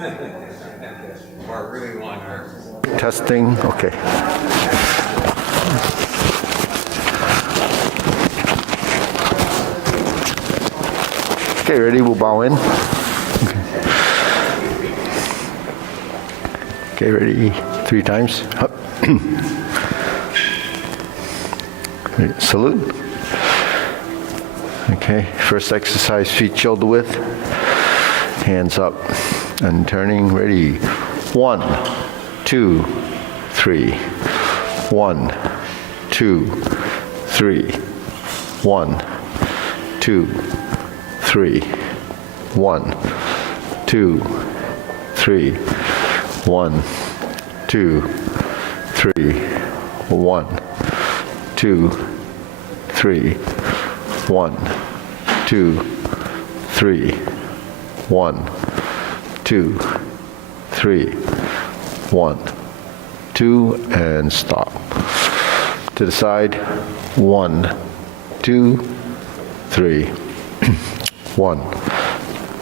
Or really long arms. Testing, okay. Okay, ready? We'll bow in. Okay, ready? 3 times. Up. Salute. Okay, first exercise, feet shoulder width. Hands up and turning. Ready? 1, 2, 3. 1, 2, 3. 1, 2, 3. 1, 2, 3. 1, 2, 3. 1, 2, 3. 1, 2, 3. 1, 2, 3. 1, 2, and stop. To the side. 1, 2, 3. 1,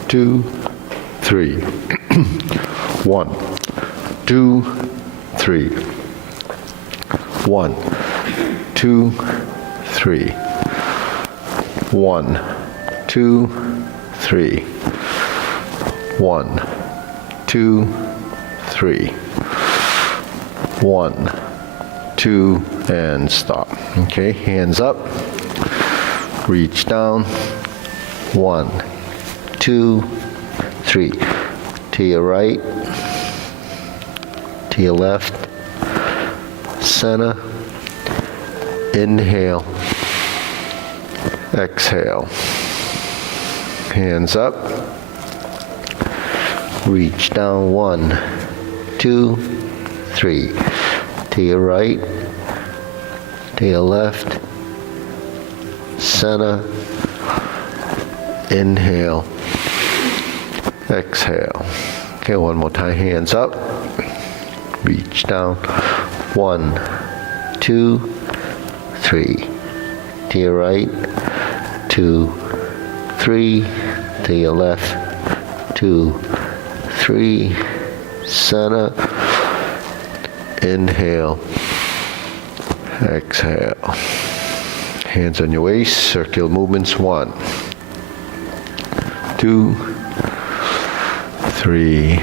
2, 3. 1, 2, 3. 1, 2, 3. 1, 2, 3. 1, 2, 3. 1, 2, and stop. Okay, hands up. Reach down. 1, 2, 3. To your right, to your left, center, inhale, exhale. Hands up. Reach down. 1, 2, 3. To your right, to your left, center, inhale, exhale. Okay, one more time, hands up. Reach down. 1, 2, 3. To your right, 2, 3. To your left, 2, 3. Center, inhale, exhale. Hands on your waist, circular movements. 1, 2, 3,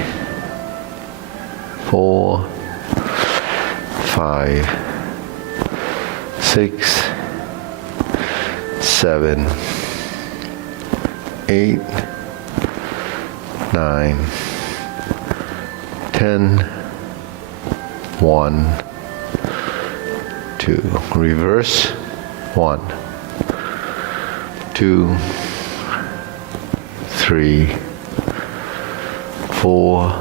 4, 5, 6, 7, 8, 9, 10, 1, 2. Reverse. 1, 2, 3, 4,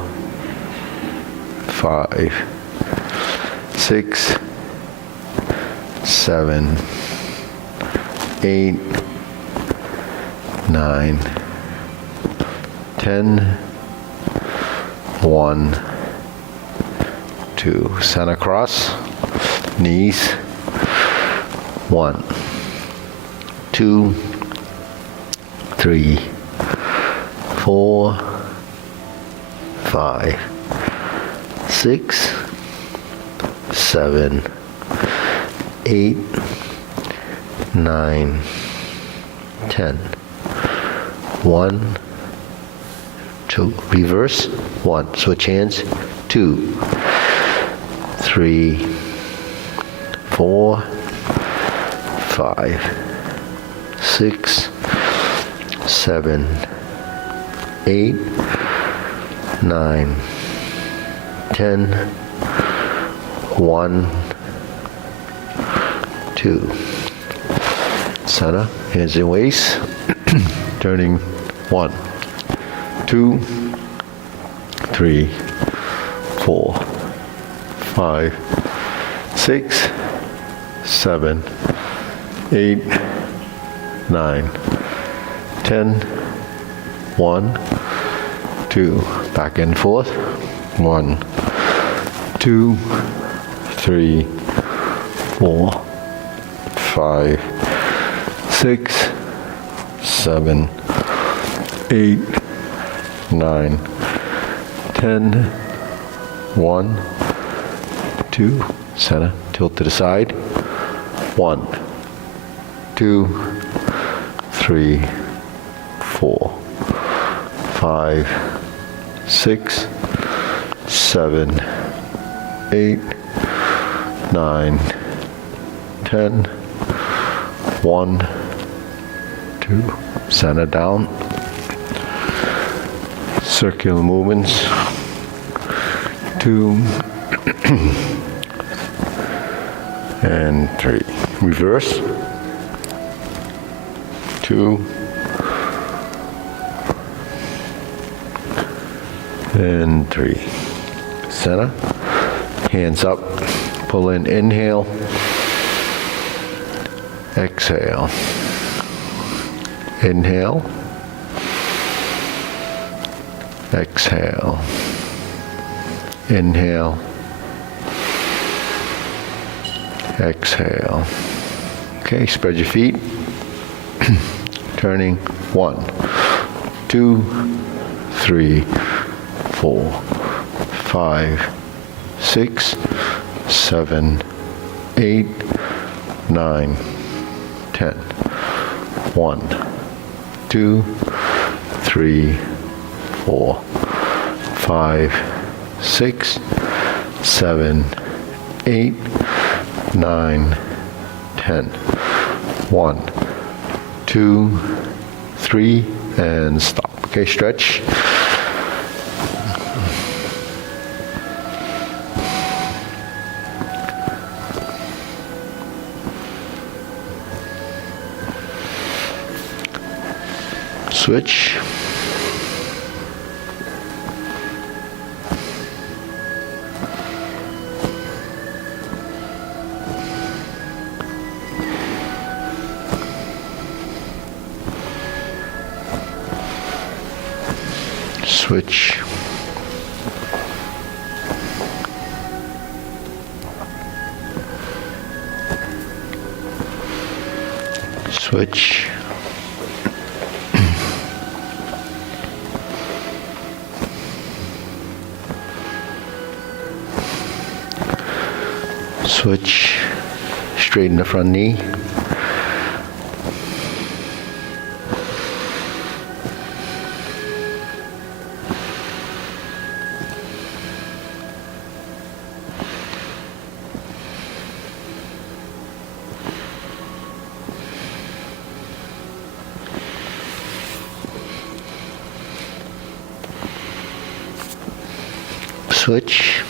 5, 6, 7, 8, 9, 10, 1, 2. Center cross, knees. 1, 2, 3, 4, 5, 6, 7, 8, 9, 10. 1, 2. Reverse. 1. Switch hands. 2, 3, 4, 5, 6, 7, 8, 9, 10, 1, 2. Center, hands in waist, turning. 1, 2, 3, 4, 5, 6, 7, 8, 9, 10, 1, 2. Back and forth. 1, 2, 3, 4, 5, 6, 7, 8, 9, 10. 1, 2, center, tilt to the side. 1, 2, 3, 4, 5, 6, 7, 8, 9, 10. 1, 2, center down. Circular movements. 2 and 3. Reverse. 2 and 3. Center. Hands up. Pull in. Inhale. Exhale. Inhale. Exhale. Inhale. Exhale. Okay, spread your feet. Turning. 1, 2, 3, 4, 5, 6, 7, 8, 9, 10. 1, 2, 3, 4, 5, 6, 7, 8, 9, 10. 1, 2, 3, and stop. Okay, stretch. Switch. Switch. Switch. Switch. Straighten the front knee. Switch.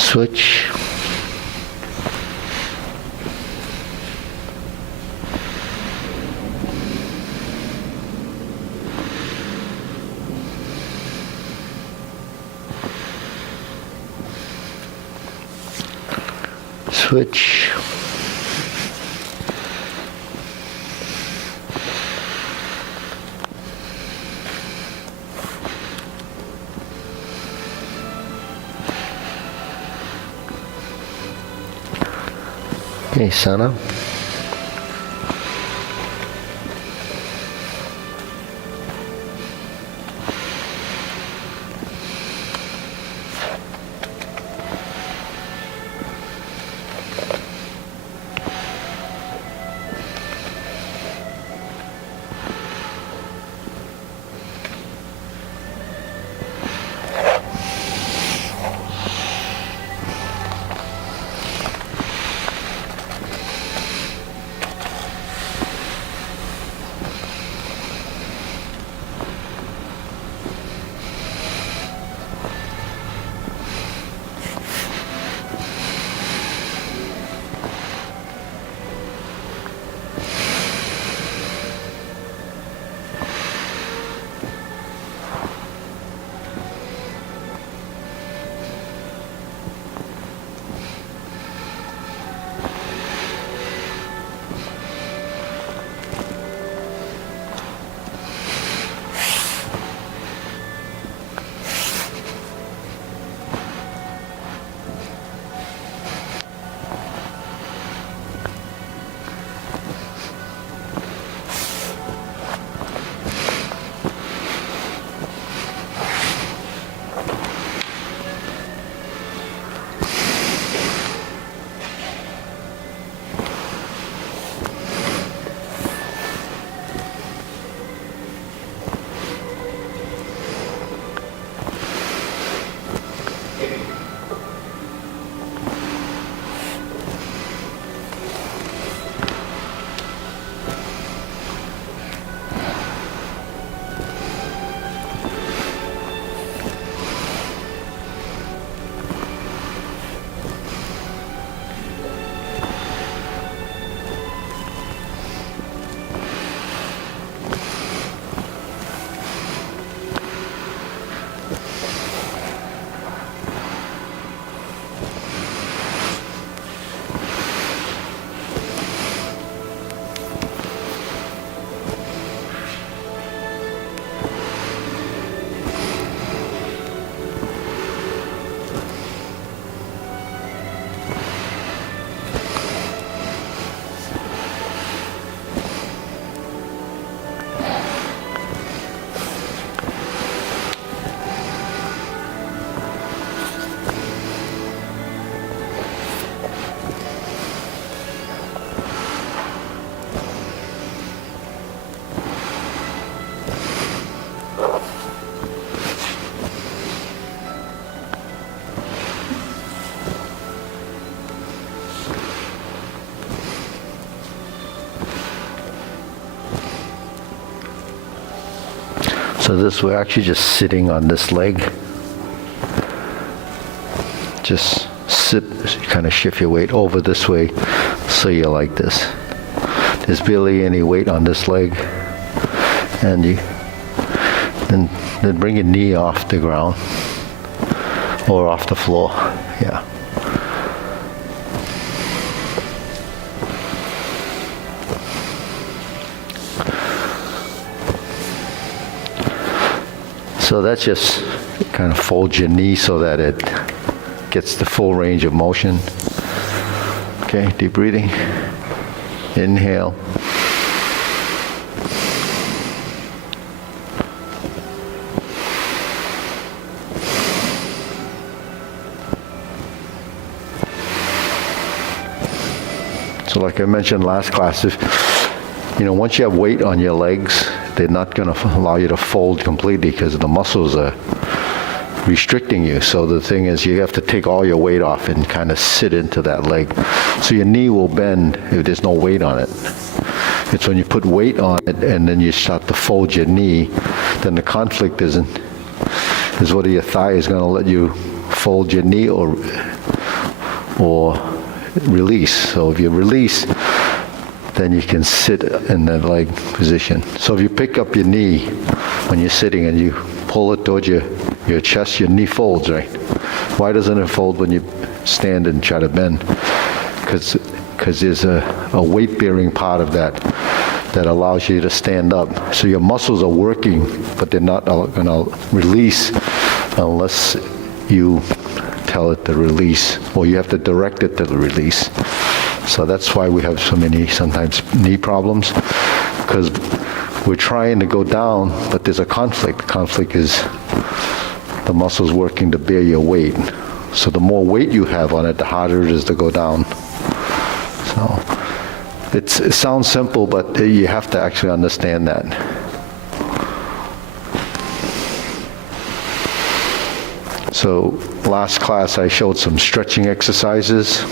Switch. Switch. Okay, Sana. So this, we're actually just sitting on this leg. Just sit, kind of shift your weight over this way, so you're like this. There's barely any weight on this leg. And you then bring your knee off the ground or off the floor. Yeah. So that's just kind of fold your knee so that it gets the full range of motion. Okay, deep breathing. Inhale. So like I mentioned last class, if once you have weight on your legs, they're not going to allow you to fold completely because the muscles are restricting you. So the thing is, you have to take all your weight off and kind of sit into that leg. So your knee will bend if there's no weight on it. It's when you put weight on it and then you start to fold your knee, then the conflict is whether your thigh is going to let you fold your knee or release. So if you release, then you can sit in that leg position. So if you pick up your knee when you're sitting and you pull it towards your chest, your knee folds, right? Why doesn't it fold when you stand and try to bend? Because there's a weight-bearing part of that allows you to stand up. So your muscles are working, but they're not going to release unless you tell it to release, or you have to direct it to release. So that's why we have so many sometimes knee problems, because we're trying to go down, but there's a conflict. Conflict is the muscles working to bear your weight. So the more weight you have on it, the harder it is to go down. So it sounds simple, but you have to actually understand that. So last class I showed some stretching exercises.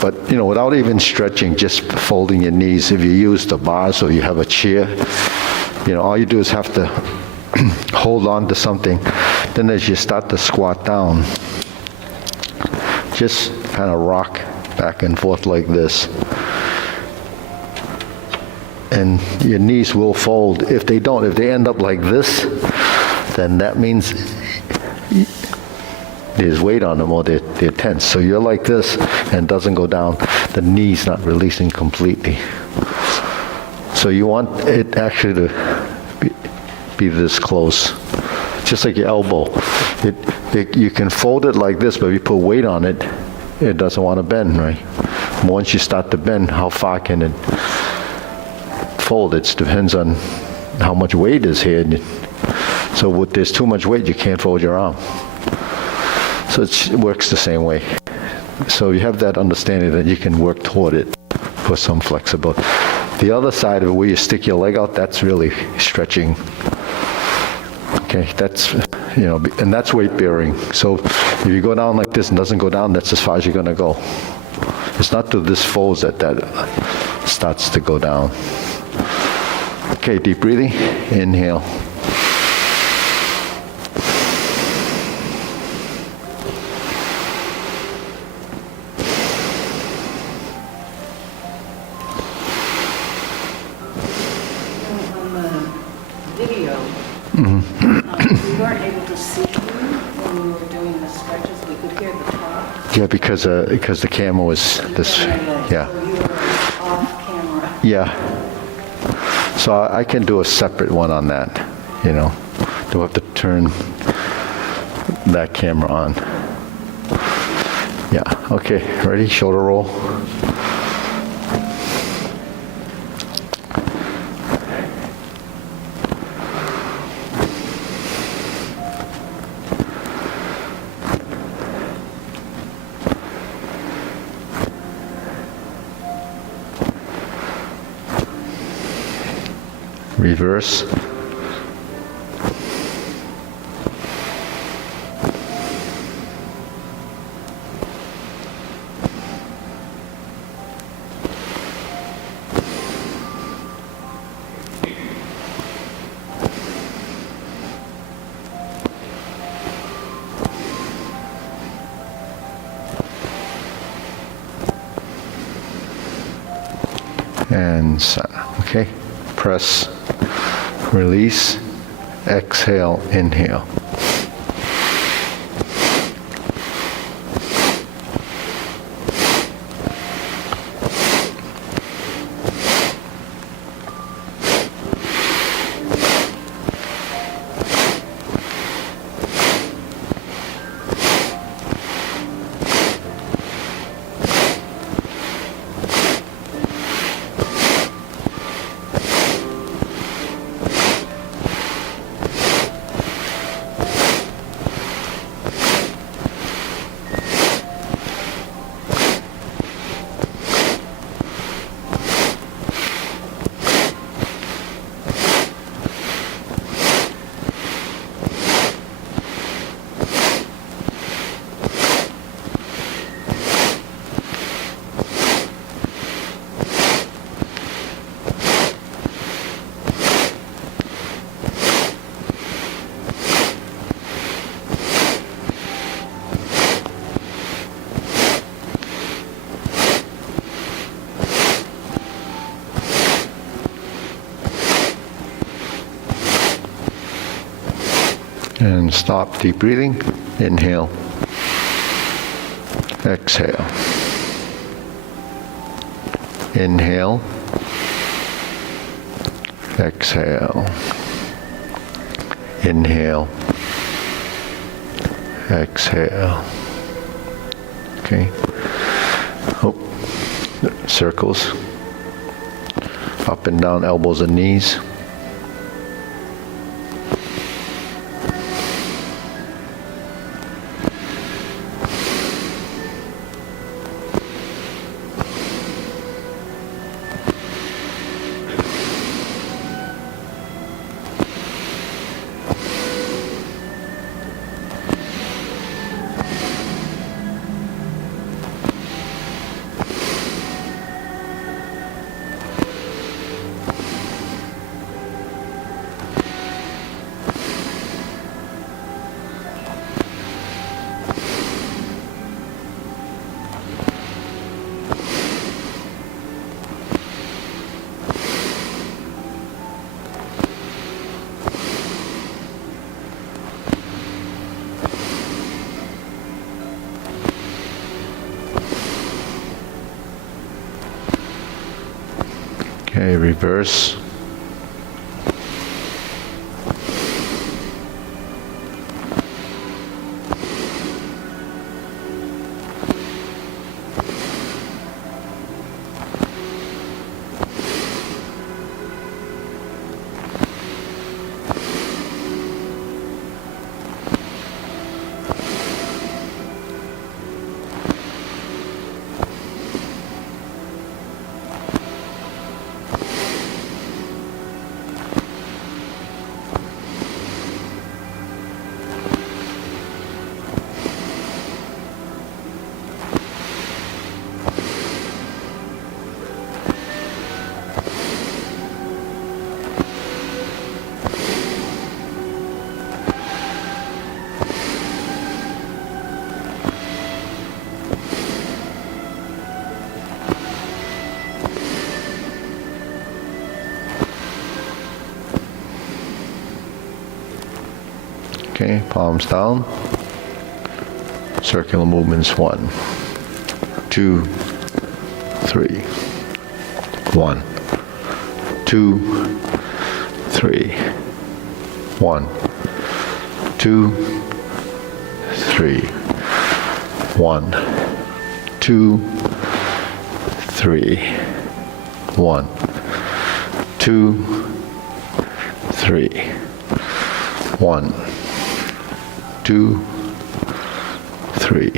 But without even stretching, just folding your knees. If you use the bars or you have a chair, all you do is have to hold on to something. Then as you start to squat down, just kind of rock back and forth like this. And your knees will fold. If they don't, if they end up like this, then that means there's weight on them or they're tense. So you're like this and it doesn't go down. The knee's not releasing completely. So you want it actually to be this close. Just like your elbow. You can fold it like this, but if you put weight on it, it doesn't want to bend, right? Once you start to bend, how far can it fold? It depends on how much weight is here. So if there's too much weight, you can't fold your arm. So it works the same way. So you have that understanding that you can work toward it for some flexibility. The other side of it, where you stick your leg out, that's really stretching. Okay, that's, and that's weight bearing. So if you go down like this and doesn't go down, that's as far as you're going to go. It's not till this folds that starts to go down. Okay, deep breathing. Inhale. We weren't able to see you when we were doing the stretches. We could hear the talk. Yeah, because the camera was this. Yeah. So you were off camera. Yeah. So I can do a separate one on that. Do have to turn that camera on. Yeah. Okay. Ready? Shoulder roll. Reverse. and okay. Press, release, exhale, inhale. And stop, deep breathing. Inhale. Exhale. Inhale. Exhale. Inhale. Exhale. Okay. Oh, circles. Up and down, elbows and knees. Okay, reverse. Okay, palms down. Circular movements, 1, 2, 3. 1, 2, 3. 1, 2, 3. 1, 2, 3. 1, 2, 3. 1, 2, 3.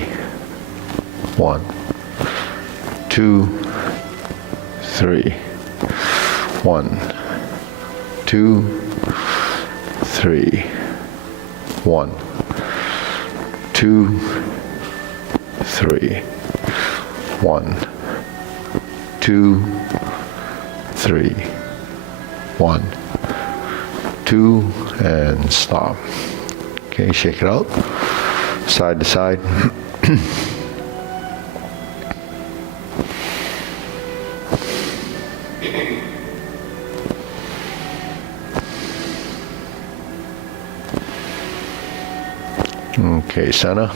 1, 2, 3. 1, 2, 3. 1, 2, 3. 1, 2, 3. 1, 2, and stop. Okay, shake it out. Side to side. Okay, center.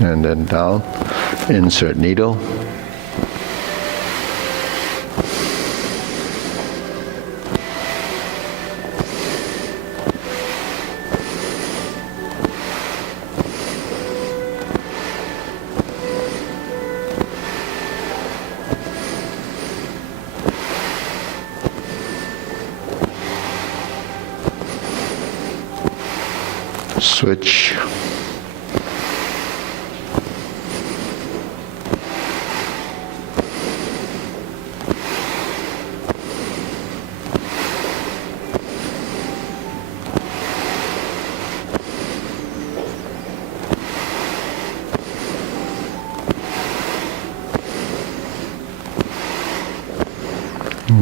And then down, insert needle. Switch.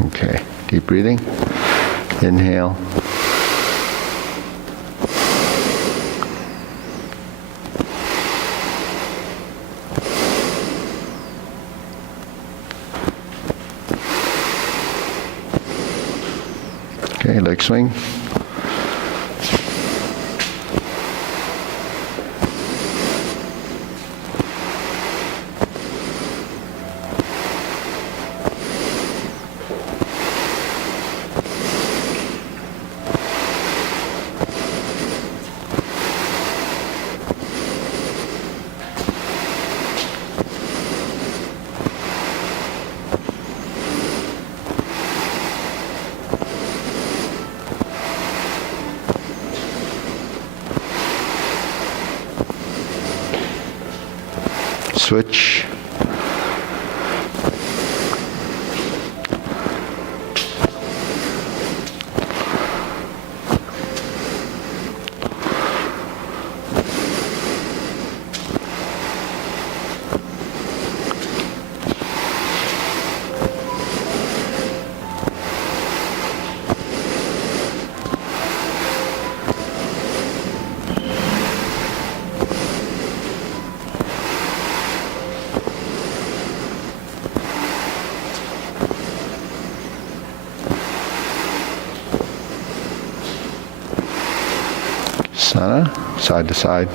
Okay, deep breathing. Inhale. Okay, leg swing. Switch. Center, side to side.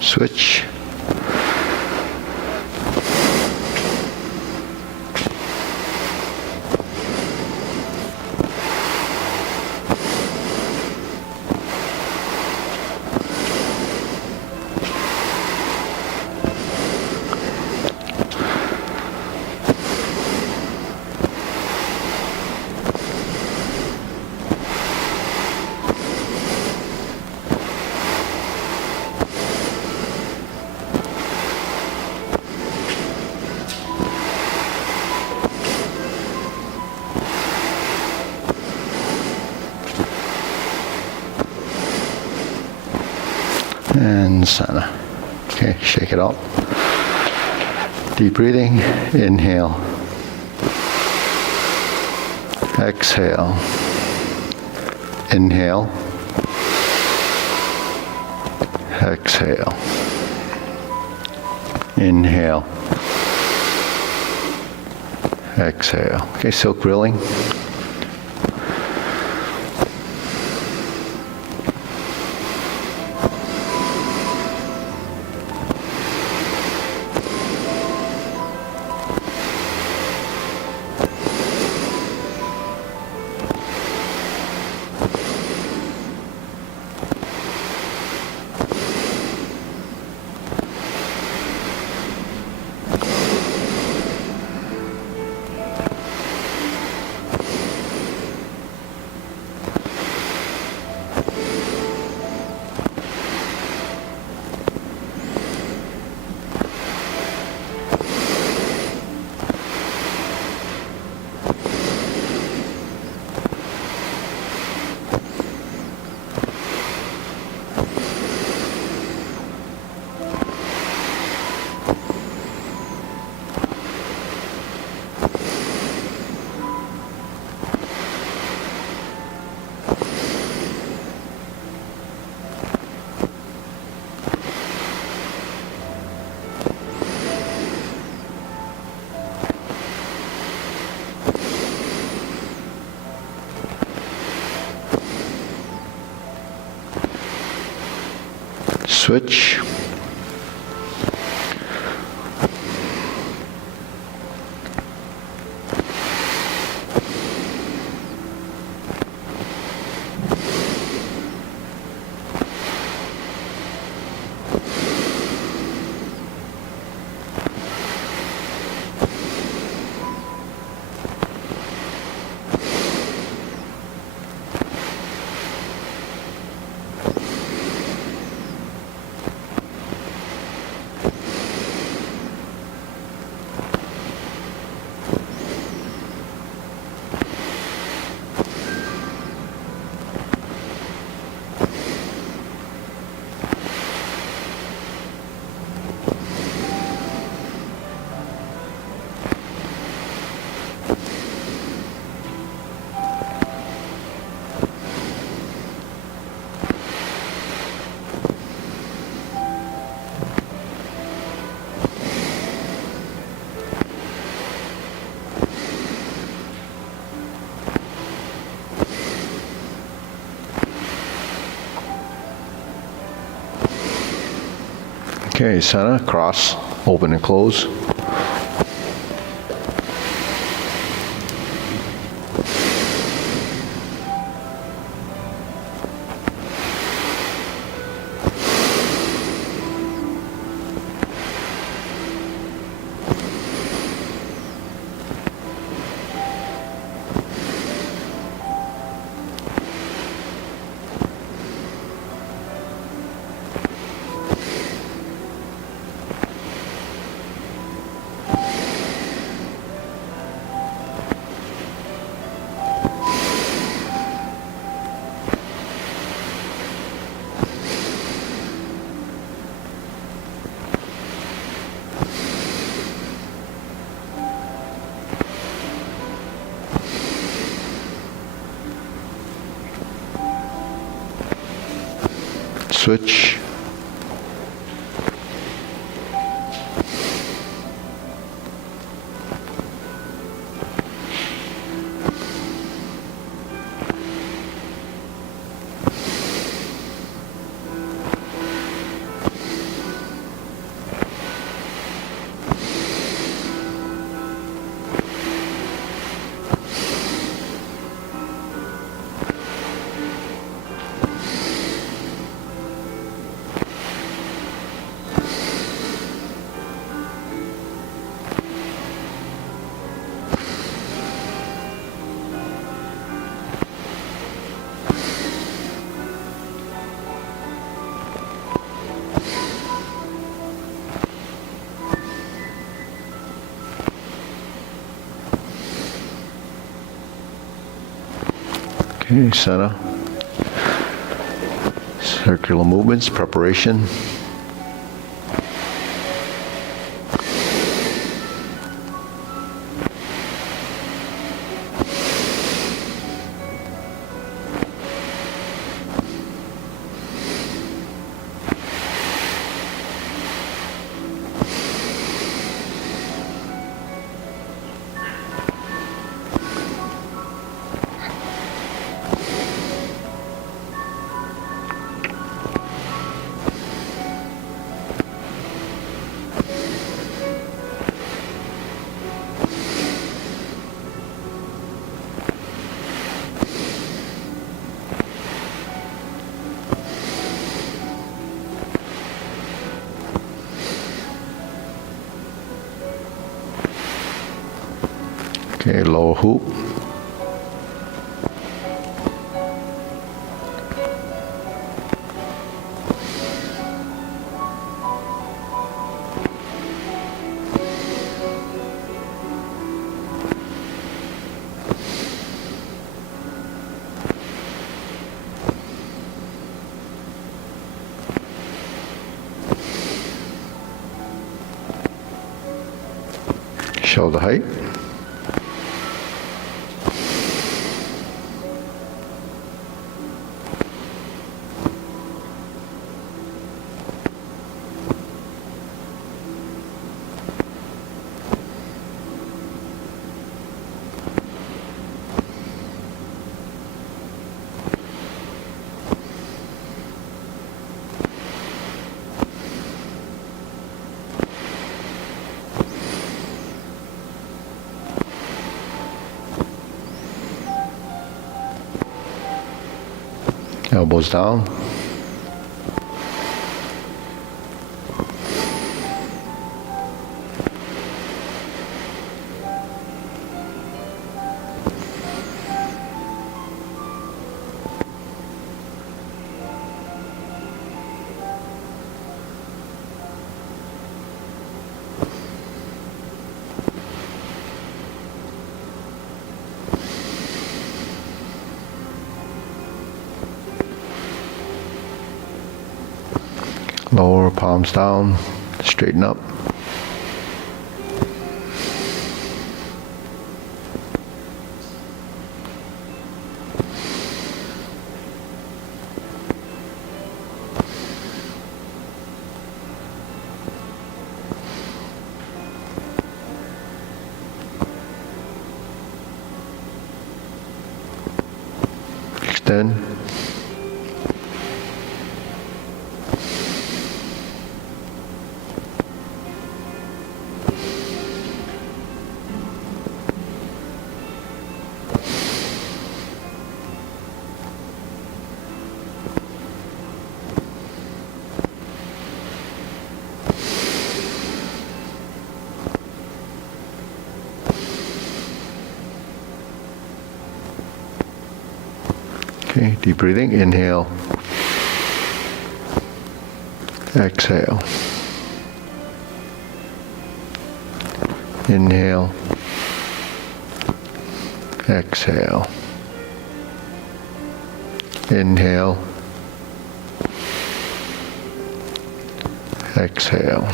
Switch. And center. Okay, shake it out. Deep breathing. Inhale. Exhale. Inhale. Exhale. Inhale. Exhale. Okay, silk grilling. Switch. Okay, center, cross, open and close. Switch. Okay, center. Circular movements, preparation. Okay, lower hoop. Shoulder height. Elbows down. Lower palms down, straighten up. Extend. Okay, deep breathing. Inhale. Exhale. Inhale. Exhale. Inhale. Exhale.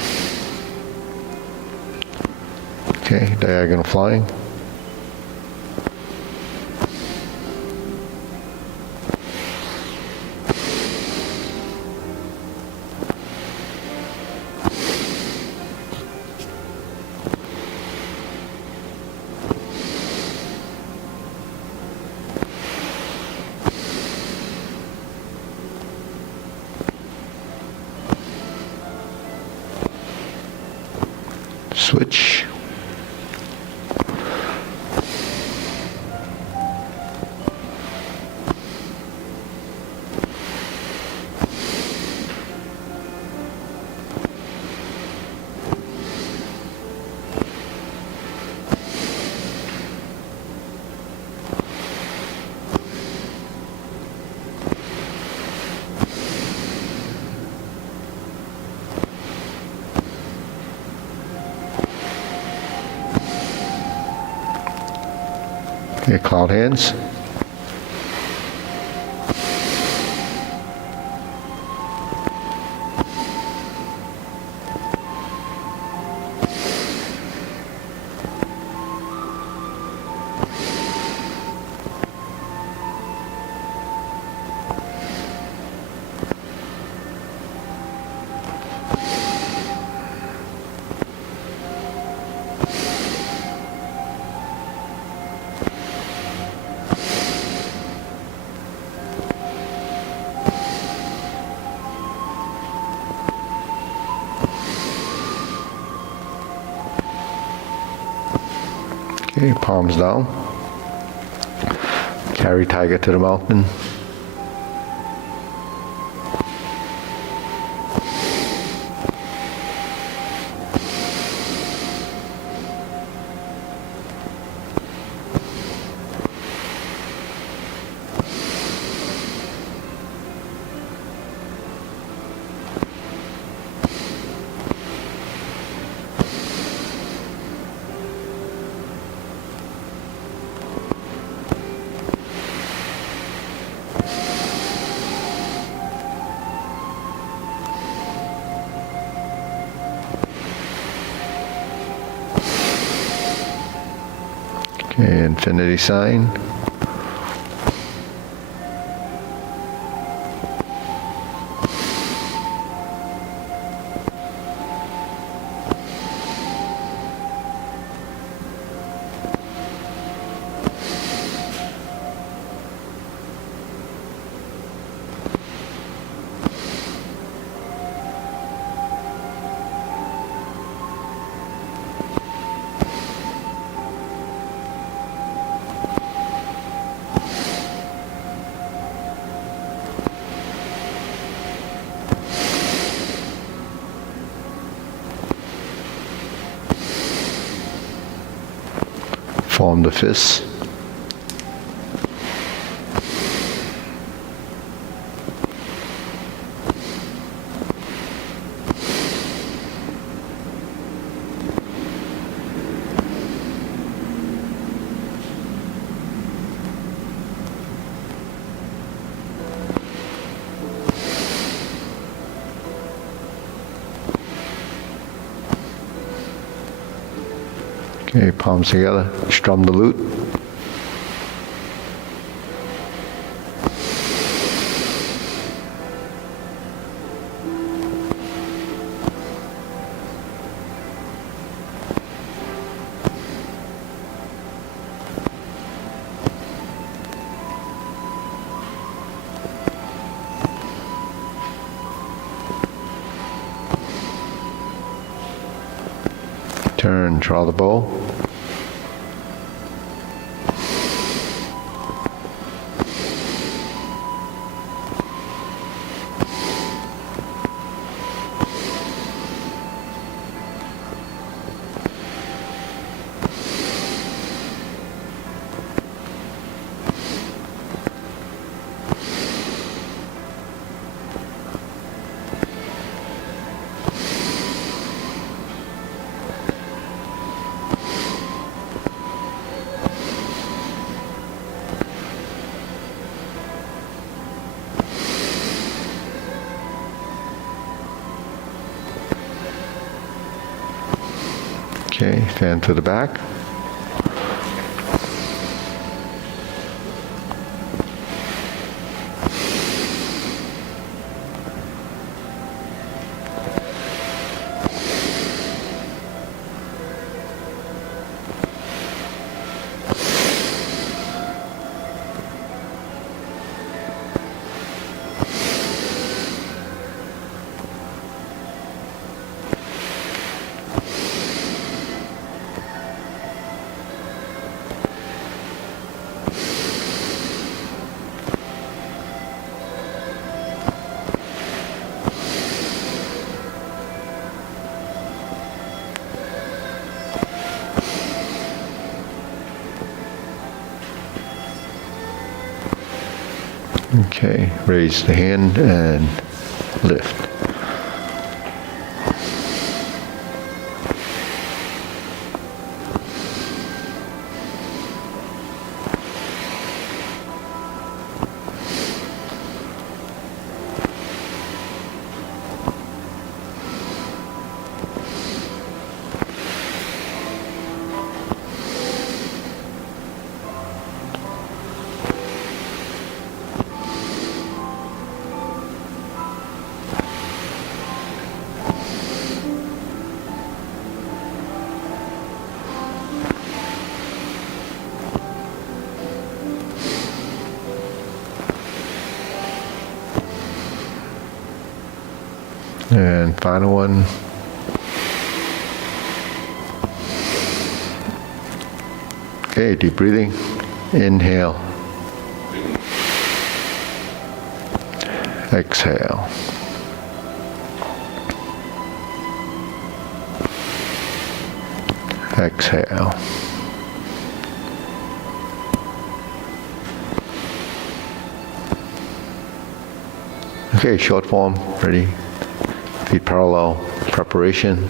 Okay, diagonal flying. Switch. Okay, cloud hands. Okay, palms down. Carry tiger to the mountain. Okay, infinity sign. Form the fist. Okay, palms together, strum the lute. Turn, draw the bow. Okay, fan to the back. Okay, raise the hand and lift. And final one. Okay, deep breathing. Inhale. Exhale. Exhale. Okay, short form, ready. Feet parallel, preparation.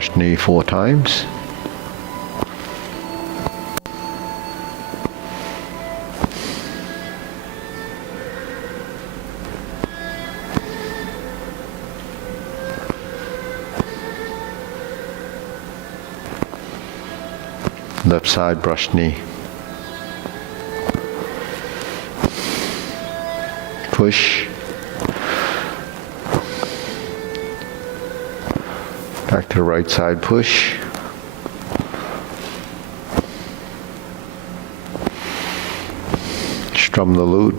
brush knee 4 times. Left side brush knee. Push. Back to the right side, push. Strum the lute.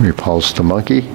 Repulse the monkey.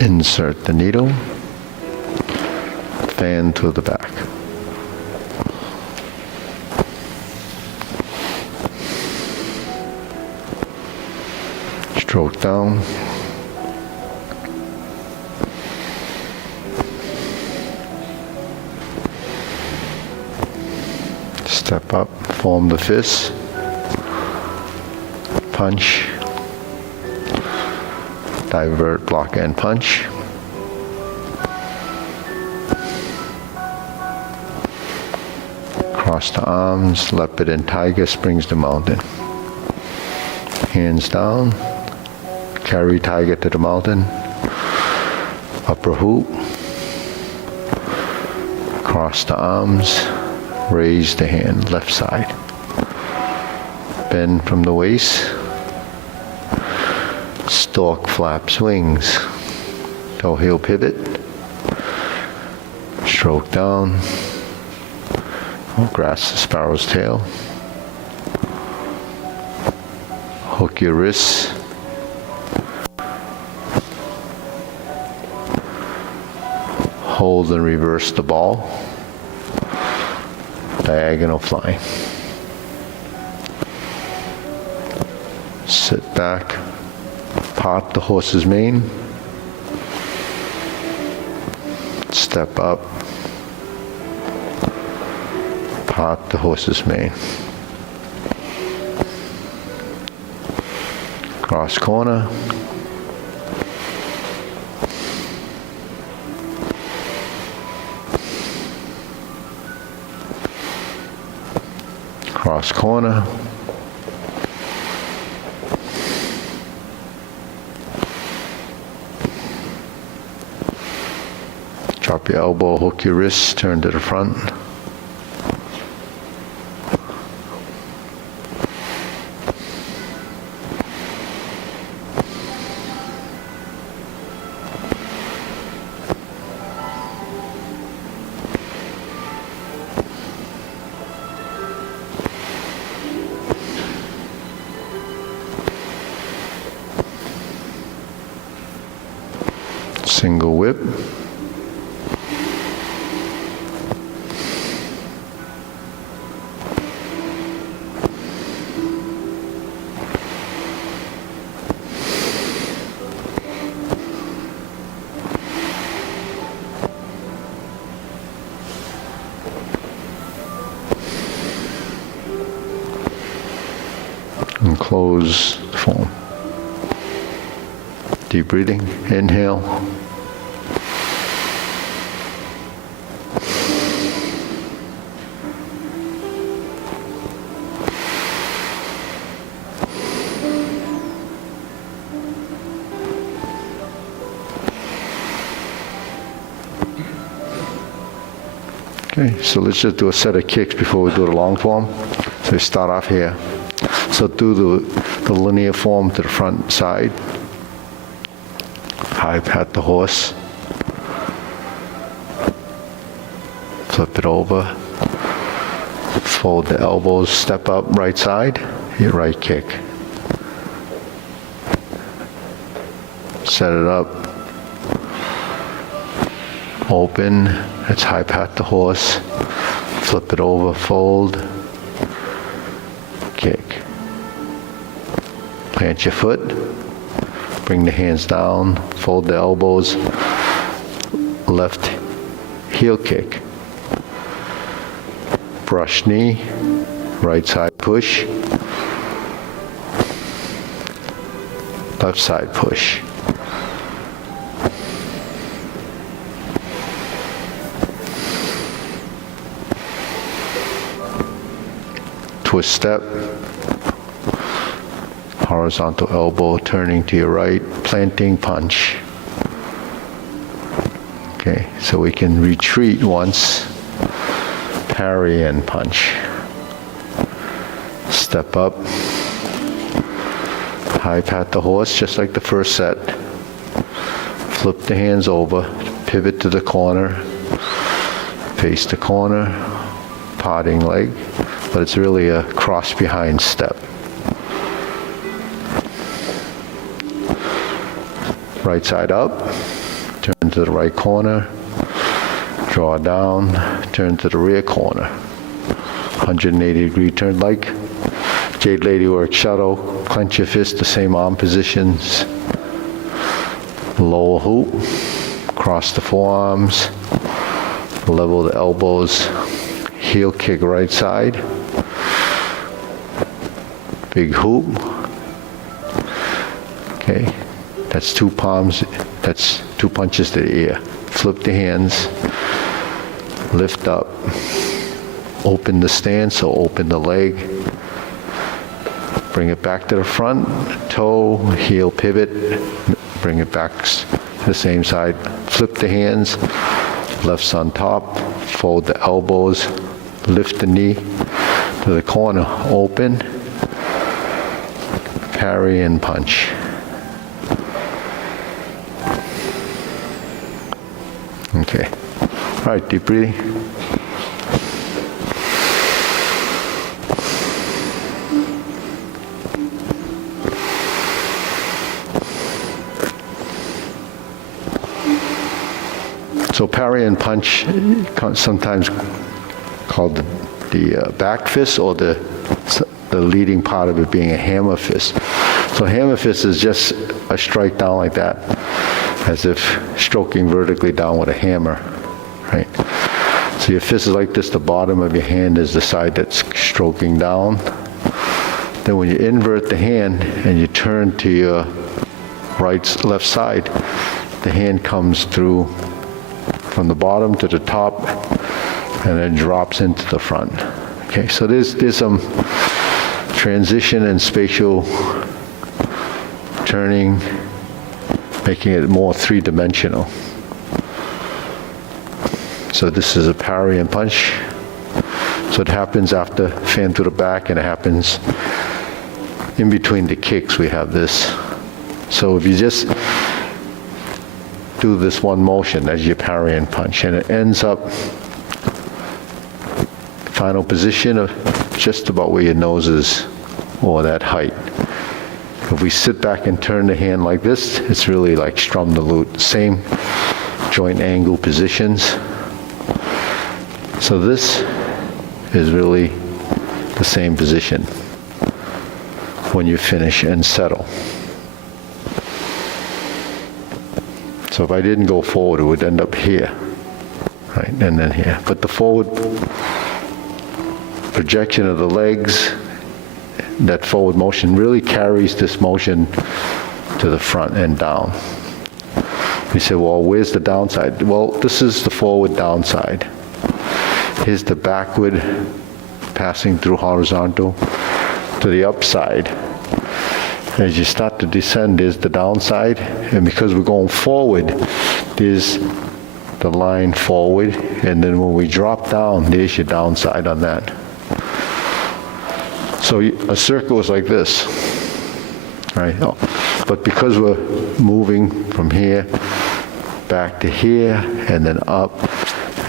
Insert the needle, fan to the back. Stroke down. Step up, form the fist, punch, divert, block, and punch. Cross the arms, leopard and tiger, springs the mountain. Hands down, carry tiger to the mountain. Upper hoop, cross the arms, raise the hand, left side. Bend from the waist. Stork flaps wings. Toe heel pivot. Stroke down. Grasp the sparrow's tail. Hook your wrists. Hold and reverse the ball. Diagonal flying. Sit back. Part the horse's mane. Step up. Part the horse's mane. Cross corner. Cross corner. Drop your elbow, hook your wrist, turn to the front. Single whip. and close the form. Deep breathing, inhale. Okay, so let's just do a set of kicks before we do the long form. So we start off here. So do the linear form to the front side. High pat the horse. Flip it over. Fold the elbows, step up right side, your right kick. Set it up. Open, let's high pat the horse. Flip it over, fold. Kick. Plant your foot. Bring the hands down, fold the elbows. Left heel kick. Brush knee, right side push. Left side push. Twist step. Horizontal elbow turning to your right, planting punch. Okay, so we can retreat once, parry and punch. Step up, high pat the horse just like the first set. Flip the hands over, pivot to the corner, face the corner, parting leg, but it's really a cross behind step. Right side up, turn to the right corner, draw down, turn to the rear corner. 180-degree turn like Jade Lady Work Shuttle. Clench your fist, the same arm positions. Lower hoop, cross the forearms, level the elbows, heel kick right side. Big hoop. Okay. That's two palms, that's two punches to the ear. Flip the hands, lift up, open the stance, so open the leg. Bring it back to the front, toe, heel pivot, bring it back to the same side. Flip the hands, left's on top, fold the elbows, lift the knee to the corner, open, parry and punch. Okay. All right, deep breathing. So parry and punch, sometimes called the back fist, or the leading part of it being a hammer fist. So hammer fist is just a strike down like that, as if stroking vertically down with a hammer, right? So your fist is like this, the bottom of your hand is the side that's stroking down. Then when you invert the hand and you turn to your left side, the hand comes through from the bottom to the top and then drops into the front. Okay, so there's some transition and spatial turning, making it more three-dimensional. So this is a parry and punch. So it happens after fan to the back, and it happens in between the kicks. We have this. So if you just do this one motion as you parry and punch, and it ends up final position of just about where your nose is, or that height. If we sit back and turn the hand like this, it's really like strum the lute. Same joint angle positions. So this is really the same position when you finish and settle. So if I didn't go forward, it would end up here, right, and then here. But the forward projection of the legs that forward motion really carries this motion to the front and down. You say, well, where's the downside? Well, this is the forward downside. Here's the backward passing through horizontal to the upside. As you start to descend, there's the downside, and because we're going forward, there's the line forward, and then when we drop down, there's your downside on that. So a circle is like this, right? Oh, but because we're moving from here back to here, and then up,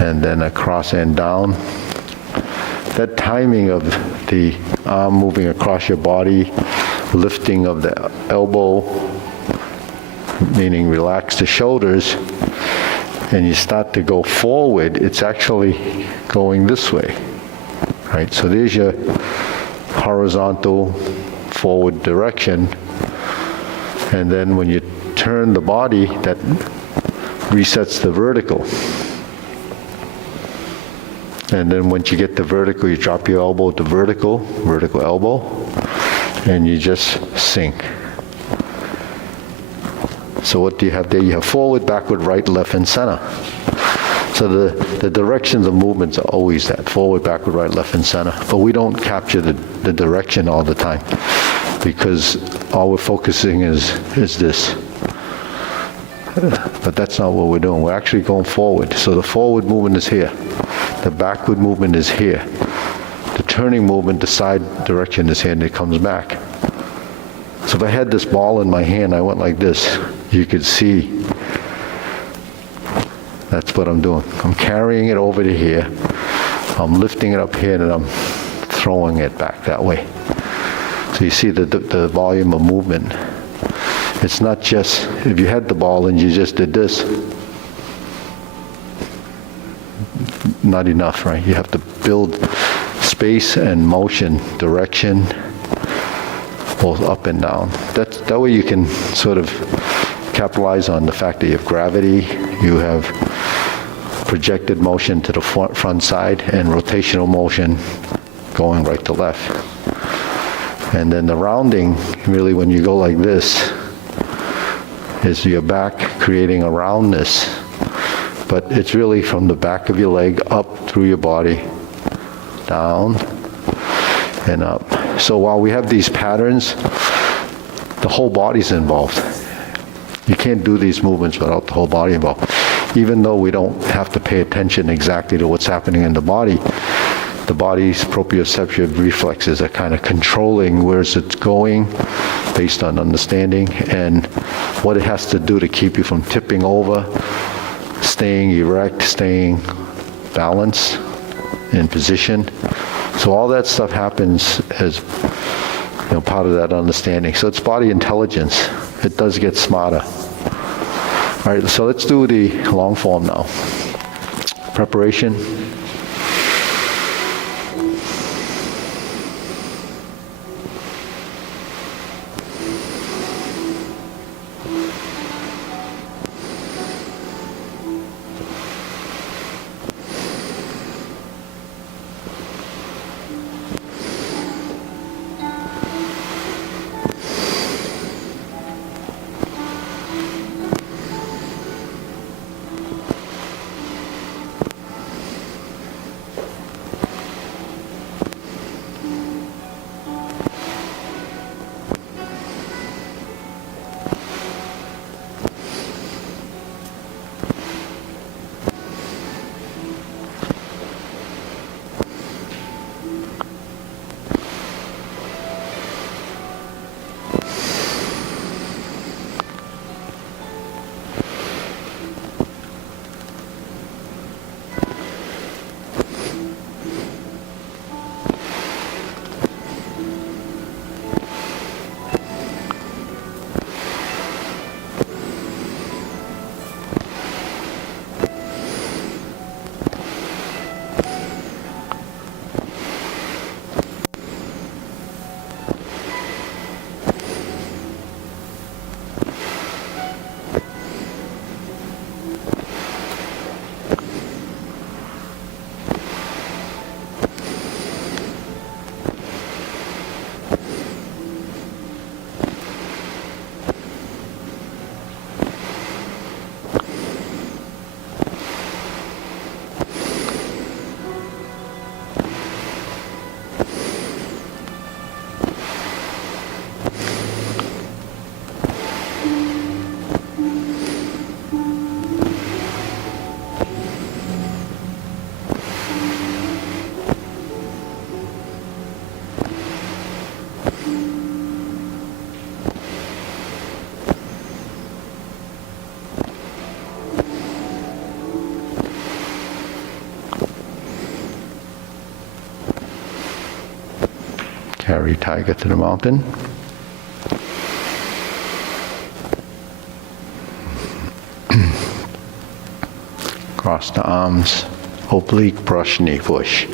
and then across and down, that timing of the arm moving across your body, lifting of the elbow, meaning relax the shoulders, and you start to go forward, it's actually going this way, right? So there's your horizontal forward direction, and then when you turn the body, that resets the vertical. And then once you get the vertical, you drop your elbow to vertical elbow, and you just sink. So what do you have there? You have forward, backward, right, left, and center. So the directions of movements are always that, forward, backward, right, left, and center. But we don't capture the direction all the time, because all we're focusing is this. But that's not what we're doing. We're actually going forward. So the forward movement is here. The backward movement is here. The turning movement, the side direction is here, and it comes back. So if I had this ball in my hand, I went like this, you could see that's what I'm doing. I'm carrying it over to here. I'm lifting it up here, and I'm throwing it back that way. So you see the volume of movement. It's not just, if you had the ball and you just did this, not enough, right? You have to build space and motion, direction, both up and down. That way you can sort of capitalize on the fact that you have gravity, you have projected motion to the front side, and rotational motion going right to left. And then the rounding, really when you go like this, is your back creating a roundness. But it's really from the back of your leg up through your body, down and up. So while we have these patterns, the whole body's involved. You can't do these movements without the whole body involved. Even though we don't have to pay attention exactly to what's happening in the body's proprioceptive reflexes are kind of controlling where it's going based on understanding and what it has to do to keep you from tipping over, staying erect, staying balanced in position. So all that stuff happens as part of that understanding. So it's body intelligence. It does get smarter. All right, so let's do the long form now. Preparation. Carry tiger to the mountain. Cross the arms, oblique brush knee push.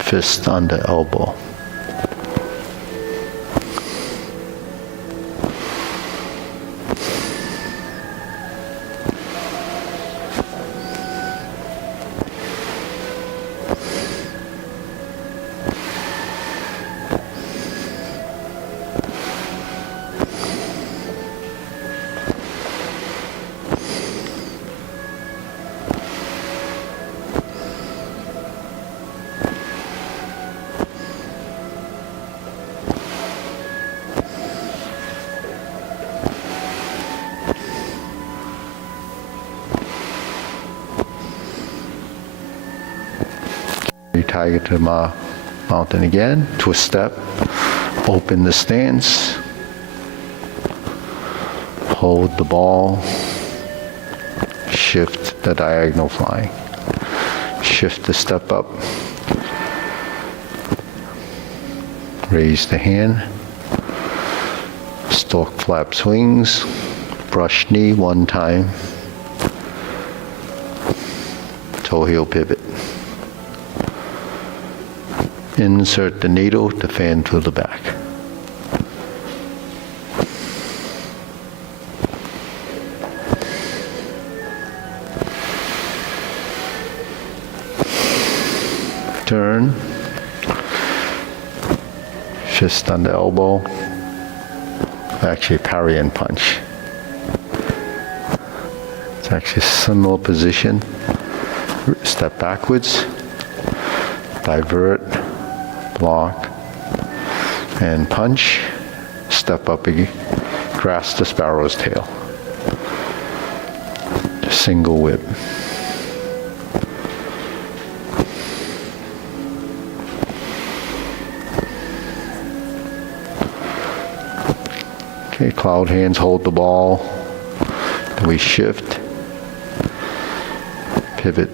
Fist on the elbow. Tiger to the mountain again, twist step, open the stance, hold the ball, shift the diagonal flying, shift the step up, raise the hand, stork flap swings, brush knee one time, toe heel pivot. Insert the needle to fan to the back. Turn. Fist on the elbow. Actually parry and punch. It's actually a similar position. Step backwards. Divert. Block and punch, step up again, grasp the sparrow's tail. Single whip. Okay, cloud hands hold the ball. Then we shift, pivot,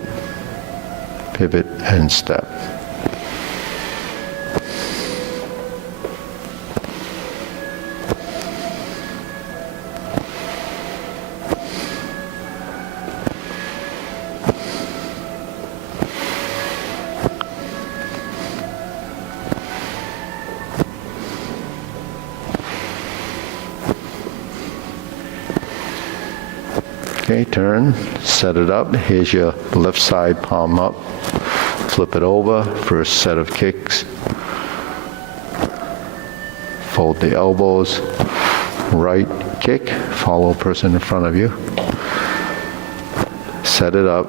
pivot, and step. Okay, turn, set it up. Here's your left side palm up. Flip it over, first set of kicks. Fold the elbows, right kick, follow person in front of you. Set it up,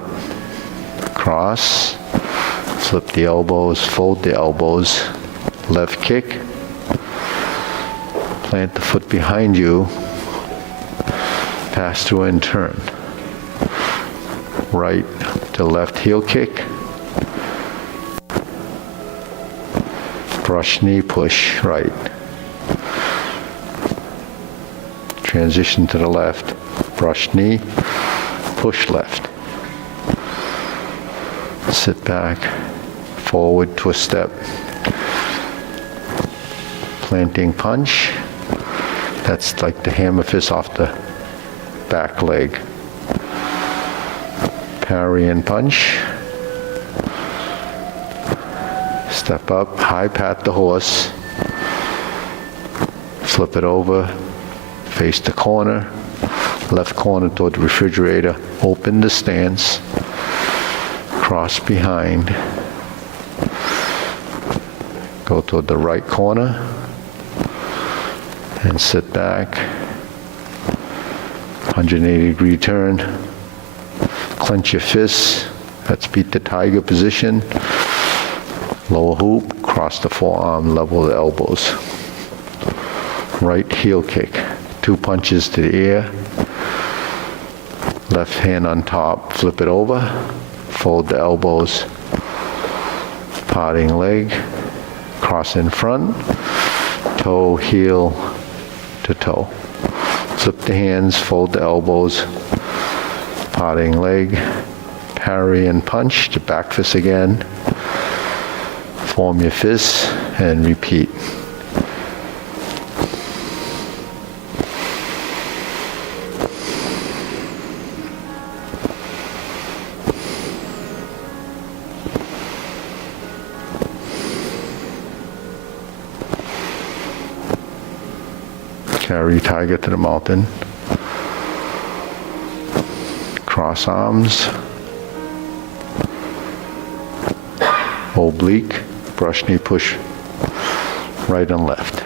cross, flip the elbows, fold the elbows, left kick. Plant the foot behind you, pass through and turn. Right to left heel kick. Brush knee push right. Transition to the left. Brush knee, push left. Sit back, forward twist step. Planting punch. That's like the hammer fist off the back leg. Parry and punch. Step up, high pat the horse. Flip it over, face the corner. Left corner toward the refrigerator. Open the stance. Cross behind. Go toward the right corner. And sit back. 180-degree turn. Clench your fists. Let's beat the tiger position. Lower hoop, cross the forearm, level the elbows. Right heel kick. 2 punches to the air. Left hand on top, flip it over. Fold the elbows. Parting leg. Cross in front. Toe, heel to toe. Flip the hands, fold the elbows. Parting leg. Parry and punch, the back fist again. Form your fists and repeat. Carry tiger to the mountain. Cross arms. Oblique. Brush knee push right and left.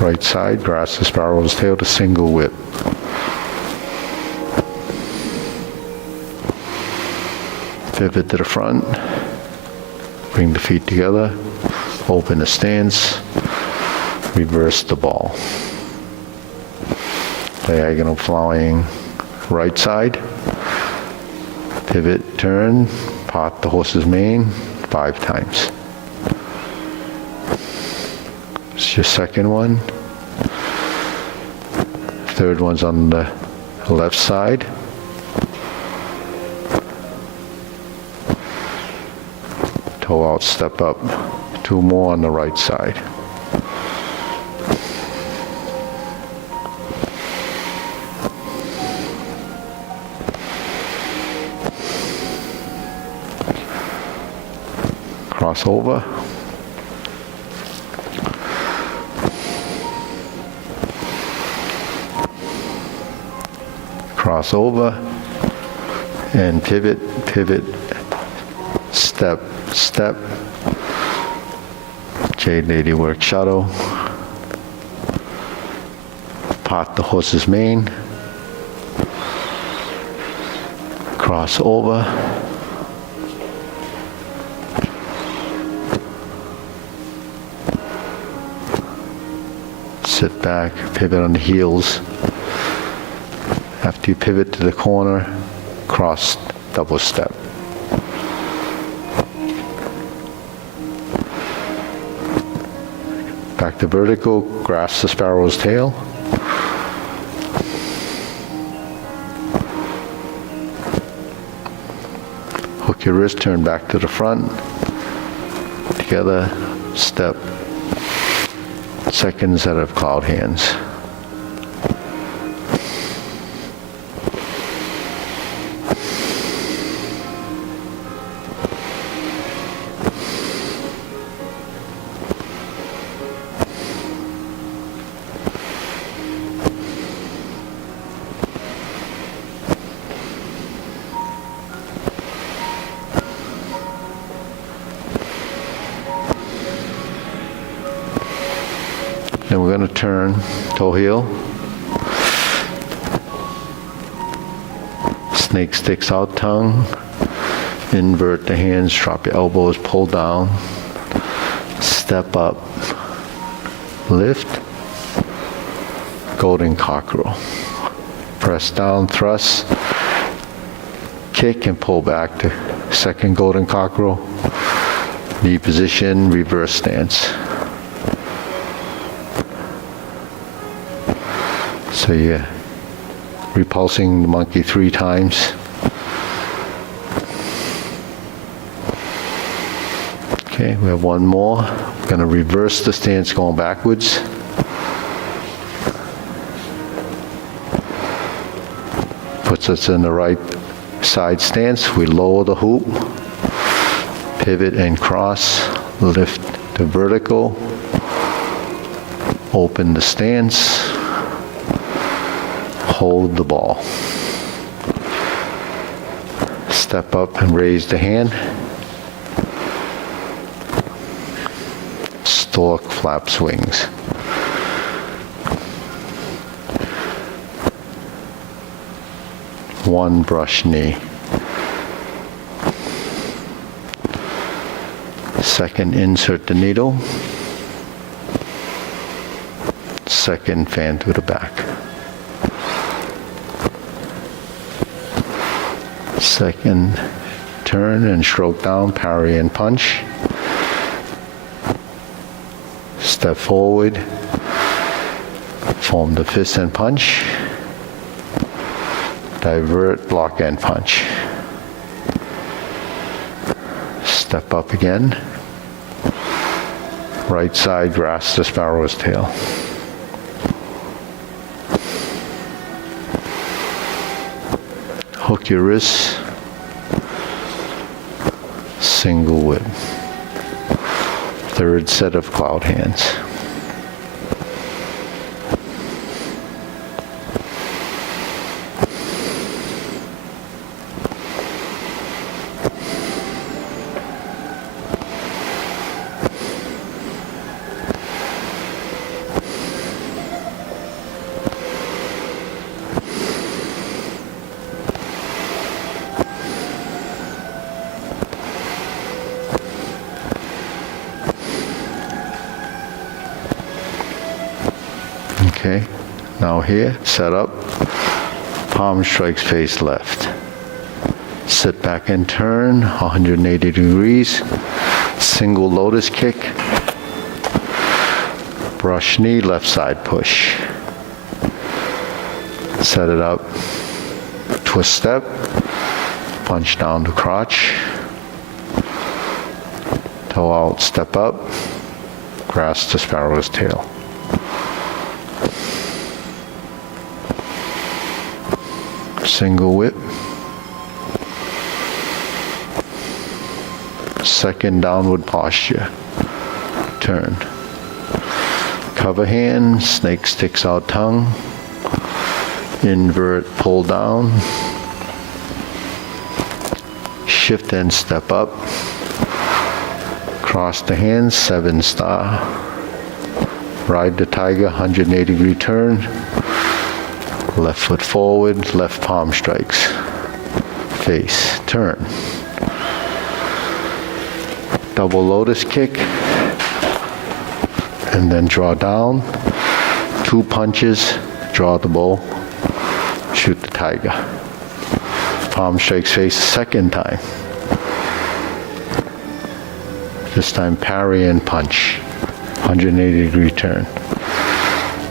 Right side, grasp the sparrow's tail to single whip. Pivot to the front. Bring the feet together. Open the stance. Reverse the ball. Diagonal flying right side. Pivot, turn, part the horse's mane 5 times. It's your second one. Third one's on the left side. Toe out, step up. 2 more on the right side. Cross over. Cross over. And pivot, pivot, step, step. Jade lady work shadow. Part the horse's mane. Cross over. Sit back, pivot on the heels. After you pivot to the corner, cross, double step. Back to vertical, grasp the sparrow's tail. Hook your wrist, turn back to the front. Together, step. Second set of cloud hands. Then we're going to turn toe heel. Snake sticks out tongue. Invert the hands, drop your elbows, pull down. Step up. Lift. Golden cockerel. Press down, thrust. Kick and pull back to second golden cockerel. Knee position, reverse stance. So you repulsing the monkey 3 times. Okay, we have one more. We're going to reverse the stance going backwards. Puts us in the right side stance. We lower the hoop, pivot and cross, lift to vertical, open the stance, hold the ball. Step up and raise the hand. Stork flaps wings. One brush knee. Second, insert the needle. Second, fan to the back. Second, turn and stroke down, parry and punch. Step forward, form the fist and punch. Divert, block and punch. Step up again. Right side, grasp the sparrow's tail. Hook your wrists. Single whip. Third set of cloud hands. Okay, now here, set up, palm strikes face left. Sit back and turn, 180 degrees, single lotus kick, brush knee, left side push. Set it up, twist step, punch down to crotch, toe out, step up, grasp the sparrow's tail. Single whip. Second downward posture. Turn. Cover hand, snake sticks out tongue. Invert, pull down. Shift and step up. Cross the hands, 7 star. Ride the tiger, 180-degree turn. Left foot forward, left palm strikes. Face, turn. Double lotus kick. And then draw down. 2 punches, draw the bow. Shoot the tiger. Palm strikes face second time. This time parry and punch. 180-degree turn.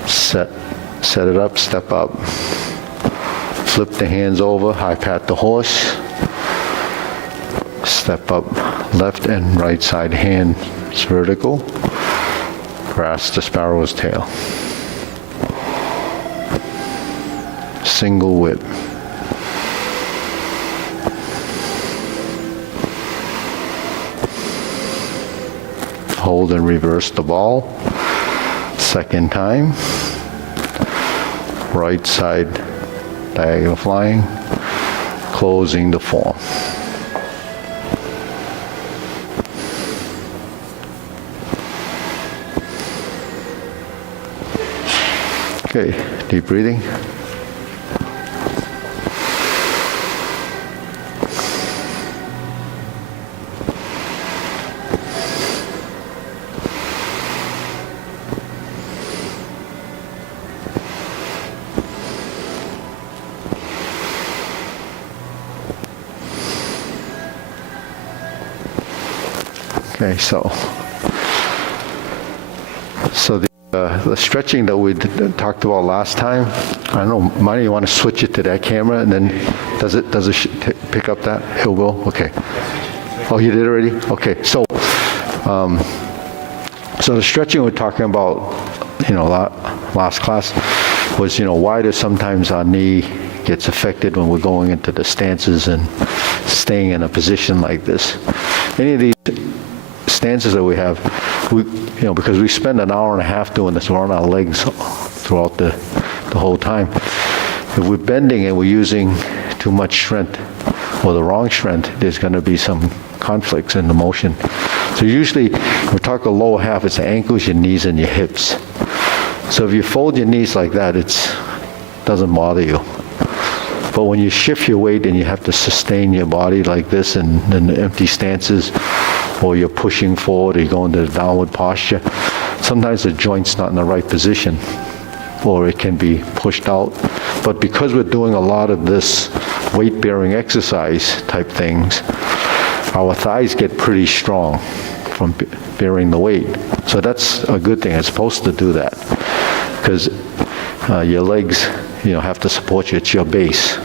Set it up, step up. Flip the hands over, high pat the horse. Step up, left and right side hands vertical. Grasp the sparrow's tail. Single whip. Hold and reverse the ball. Second time. Right side diagonal flying, closing the form. Okay, deep breathing. Okay, so the the stretching that we talked about last time. I don't know, Marty, you want to switch it to that camera, and then does it pick up that? It will. Okay. Oh, you did already? Okay. So the stretching we're talking about, last class was, why does sometimes our knee gets affected when we're going into the stances and staying in a position like this. Any of these stances that we have, because we spend an hour and a half doing this, we're on our legs throughout the whole time. If we're bending and we're using too much strength or the wrong strength, there's going to be some conflicts in the motion. So usually, we talk the lower half, it's the ankles, your knees, and your hips. So if you fold your knees like that, it doesn't bother you. But when you shift your weight and you have to sustain your body like this in empty stances, or you're pushing forward, or you go into the downward posture, sometimes the joint's not in the right position, or it can be pushed out. But because we're doing a lot of this weight-bearing exercise type things, our thighs get pretty strong from bearing the weight. So that's a good thing. It's supposed to do that, because your legs, have to support you. It's your base.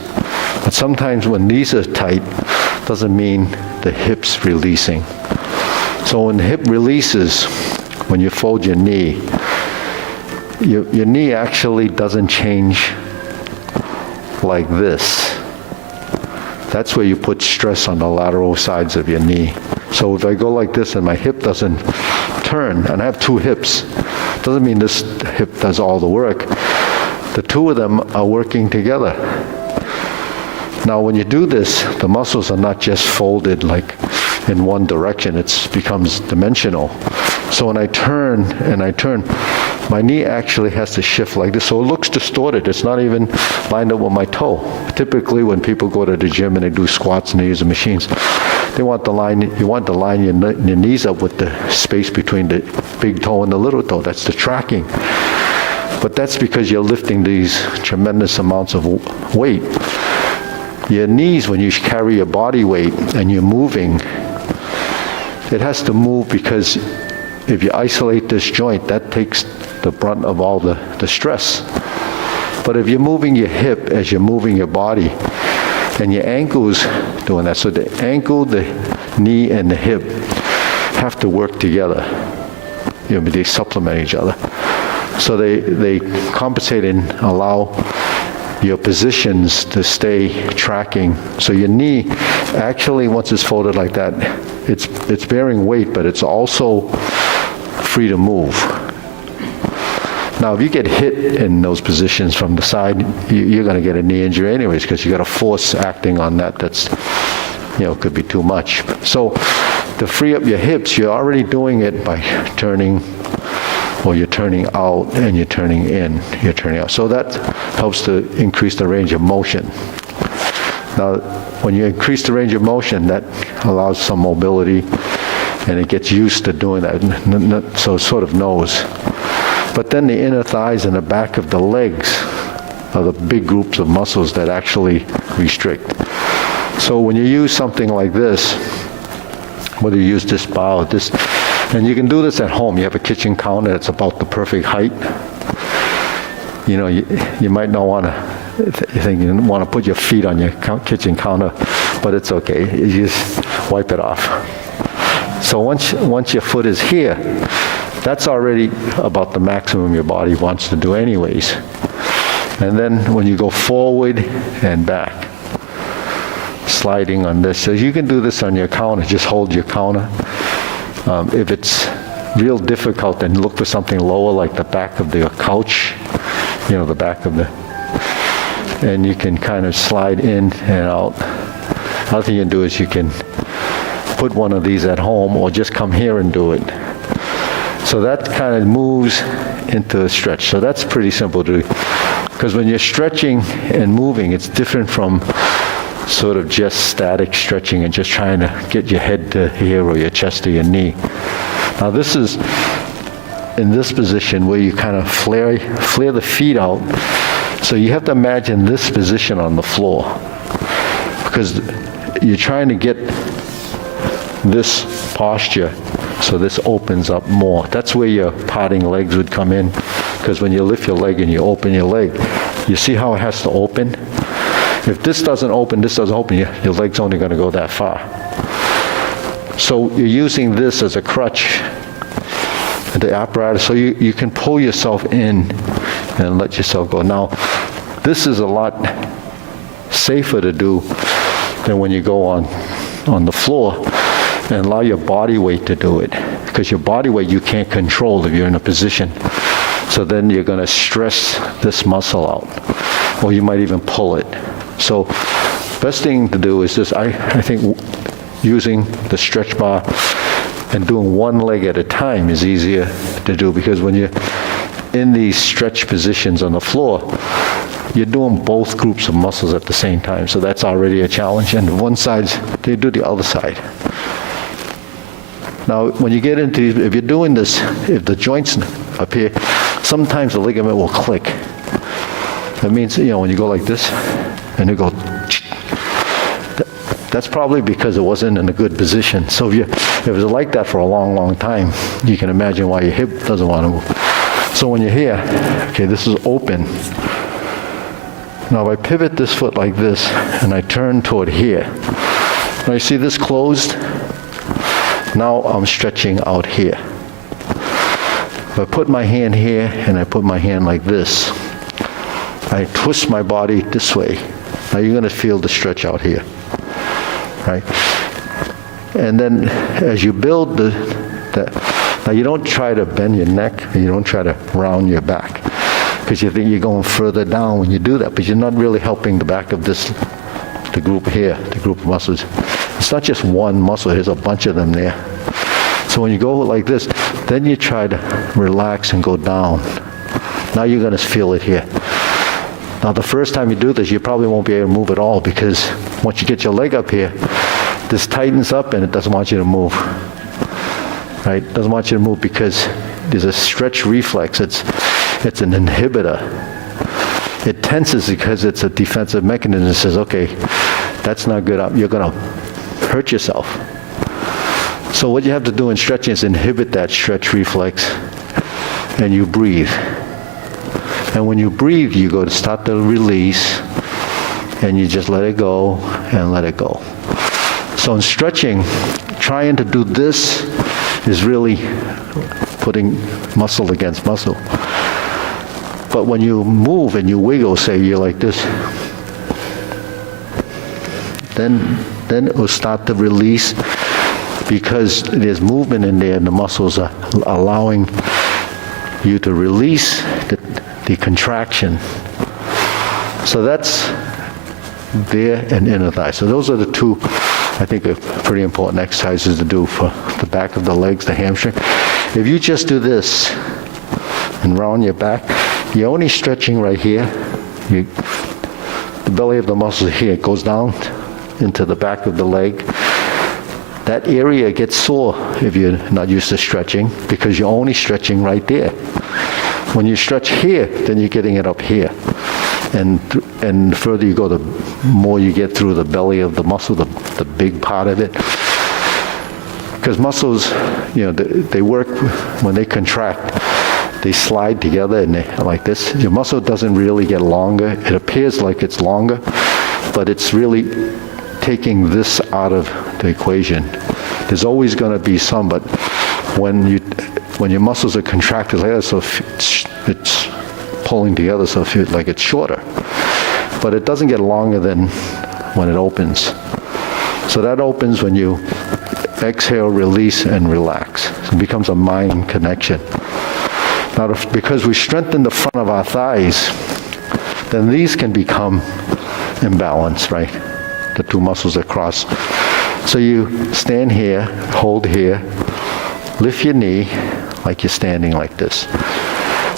But sometimes when these are tight, doesn't mean the hips releasing. So when the hip releases, when you fold your knee, your knee actually doesn't change like this. That's where you put stress on the lateral sides of your knee. So if I go like this and my hip doesn't turn, and I have two hips, doesn't mean this hip does all the work. The two of them are working together. Now when you do this, the muscles are not just folded like in one direction, it becomes dimensional. So when I turn, my knee actually has to shift like this, so it looks distorted. It's not even lined up with my toe. Typically when people go to the gym and they do squats and they use the machines, you want to line your knees up with the space between the big toe and the little toe. That's the tracking. But that's because you're lifting these tremendous amounts of weight. Your knees, when you carry your body weight and you're moving, it has to move, because if you isolate this joint, that takes the brunt of all the stress. But if you're moving your hip as you're moving your body, and your ankle's doing that, so the ankle, the knee, and the hip have to work together. They supplement each other. So they compensate and allow your positions to stay tracking. So your knee, actually, once it's folded like that, it's bearing weight, but it's also free to move. Now, if you get hit in those positions from the side, you're going to get a knee injury anyways, because you got a force acting on that that's, could be too much. So to free up your hips, you're already doing it by turning, or you're turning out and you're turning in, you're turning out. So that helps to increase the range of motion. Now, when you increase the range of motion, that allows some mobility, and it gets used to doing that, so it sort of knows. But then the inner thighs and the back of the legs are the big groups of muscles that actually restrict. So when you use something like this, whether you use this bar or this, and you can do this at home. You have a kitchen counter that's about the perfect height. You might not want to think you want to put your feet on your kitchen counter, but it's okay. You just wipe it off. So once your foot is here, that's already about the maximum your body wants to do anyways. And then when you go forward and back, sliding on this. So you can do this on your counter. Just hold your counter. If it's real difficult, then look for something lower, like the back of the couch, the back of and you can kind of slide in and out. Other thing you can do is you can put one of these at home, or just come here and do it. So that kind of moves into a stretch. So that's pretty simple to do. Because when you're stretching and moving, it's different from sort of just static stretching and just trying to get your head to here or your chest to your knee. Now this is in this position where you kind of flare the feet out. So you have to imagine this position on the floor, because you're trying to get this posture So this opens up more. That's where your parting legs would come in, because when you lift your leg and you open your leg, you see how it has to open? If this doesn't open, your leg's only going to go that far. So you're using this as a crutch, the apparatus, so you can pull yourself in and let yourself go. Now, this is a lot safer to do than when you go on the floor and allow your body weight to do it. Because your body weight you can't control if you're in a position. So then you're going to stress this muscle out, or you might even pull it. So best thing to do is just, I think using the stretch bar and doing one leg at a time is easier to do, because when you're in these stretch positions on the floor, you're doing both groups of muscles at the same time. So that's already a challenge. And one side, they do the other side. Now, when you get into, if you're doing this, if the joint's up here, sometimes the ligament will click. That means, when you go like this, and you go, that's probably because it wasn't in a good position. So if it was like that for a long, long time, you can imagine why your hip doesn't want to move. So when you're here, okay, this is open. Now, if I pivot this foot like this, and I turn toward here, now you see this closed? Now I'm stretching out here. If I put my hand here and I put my hand like this, I twist my body this way. Now you're going to feel the stretch out here, right? And then as you build now you don't try to bend your neck, and you don't try to round your back, because you think you're going further down when you do that, but you're not really helping the back of the group here, the group of muscles. It's not just one muscle, there's a bunch of them there. So when you go like this, then you try to relax and go down. Now you're going to feel it here. Now the first time you do this, you probably won't be able to move at all, because once you get your leg up here, this tightens up and it doesn't want you to move. Right? It doesn't want you to move because there's a stretch reflex. It's an inhibitor. It tenses because it's a defensive mechanism. It says, okay, that's not good. You're going to hurt yourself. So what you have to do in stretching is inhibit that stretch reflex, and you breathe. And when you breathe, you go to start the release, and you just let it go and let it go. So in stretching, trying to do this is really putting muscle against muscle. But when you move and you wiggle, say you're like this, then it will start to release, because there's movement in there and the muscles are allowing you to release the contraction. So that's there and inner thigh. So those are the two, I think, are pretty important exercises to do for the back of the legs, the hamstring. If you just do this and round your back, you're only stretching right here. The belly of the muscle here goes down into the back of the leg. That area gets sore if you're not used to stretching, because you're only stretching right there. When you stretch here, then you're getting it up here. And the further you go, the more you get through the belly of the muscle, the big part of it. Because muscles, they work when they contract. They slide together and they like this. Your muscle doesn't really get longer. It appears like it's longer, but it's really taking this out of the equation. There's always going to be some, but when your muscles are contracted like that, so it's pulling together, so it feels like it's shorter. But it doesn't get longer than when it opens. So that opens when you exhale, release, and relax. So it becomes a mind connection. Now, because we strengthen the front of our thighs, then these can become imbalanced, right? The two muscles that cross. So you stand here, hold here, lift your knee like you're standing like this.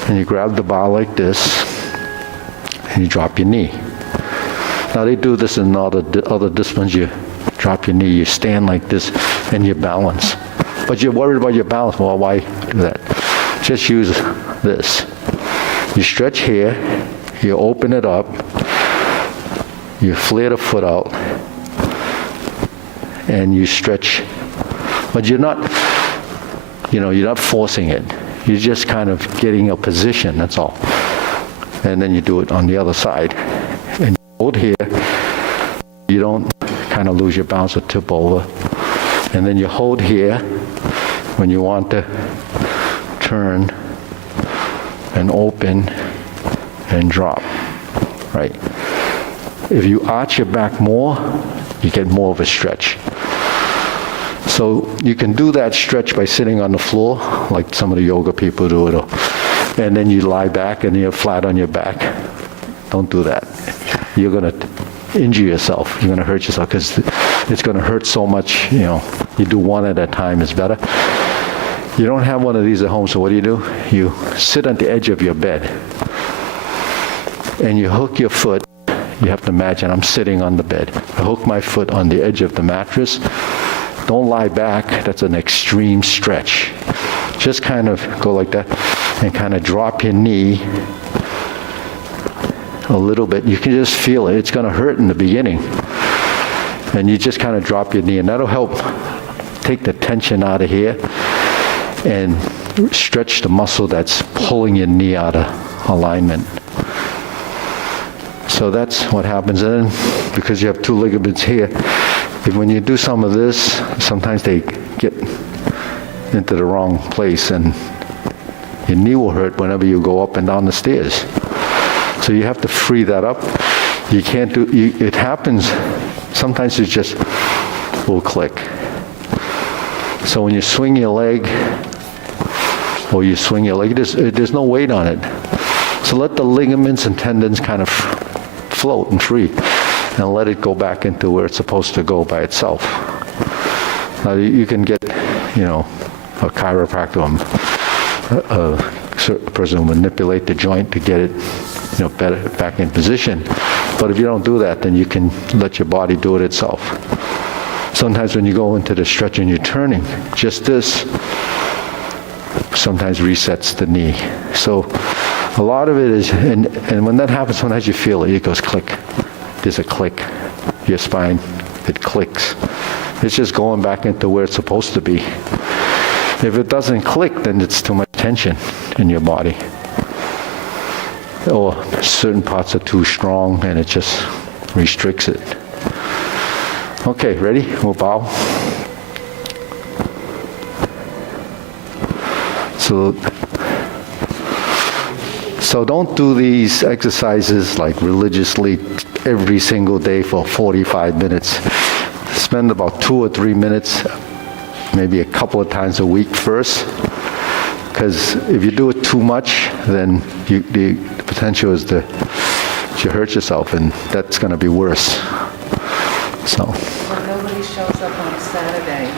And you grab the bar like this, and you drop your knee. Now they do this in other disciplines. You drop your knee, you stand like this, and you balance. But you're worried about your balance. Well, why do that? Just use this. You stretch here, you open it up, you flare the foot out, and you stretch. But you're not you're not forcing it. You're just kind of getting a position, that's all. And then you do it on the other side. And you hold here, you don't kind of lose your balance or tip over. And then you hold here when you want to turn and open and drop, right? If you arch your back more, you get more of a stretch. So you can do that stretch by sitting on the floor, like some of the yoga people do it, and then you lie back and you're flat on your back. Don't do that. You're going to injure yourself. You're going to hurt yourself because it's going to hurt so much. You do one at a time is better. You don't have one of these at home, so what do? You sit on the edge of your bed and you hook your foot. You have to imagine I'm sitting on the bed. I hook my foot on the edge of the mattress. Don't lie back. That's an extreme stretch. Just kind of go like that and kind of drop your knee a little bit. You can just feel it. It's going to hurt in the beginning. And you just kind of drop your knee, and that'll help take the tension out of here and stretch the muscle that's pulling your knee out of alignment. So that's what happens. And then, because you have two ligaments here, when you do some of this, sometimes they get into the wrong place and your knee will hurt whenever you go up and down the stairs. So you have to free that up. You can't do, it happens, sometimes it just will click. So when you swing your leg, there's no weight on it. So let the ligaments and tendons kind of float and free, and let it go back into where it's supposed to go by itself. Now you can get, a chiropractor, a person who manipulate the joint to get it, better back in position. But if you don't do that, then you can let your body do it itself. Sometimes when you go into the stretch and you're turning, just this sometimes resets the knee. So a lot of it is, and when that happens, sometimes you feel it goes click. There's a click. Your spine, it clicks. It's just going back into where it's supposed to be. If it doesn't click, then it's too much tension in your body. Or certain parts are too strong and it just restricts it. Okay, ready? We'll bow. So don't do these exercises like religiously every single day for 45 minutes. Spend about 2 or 3 minutes, maybe a couple of times a week first. Because if you do it too much, then the potential is that you hurt yourself, and that's going to be worse. So. Well, nobody shows up on Saturday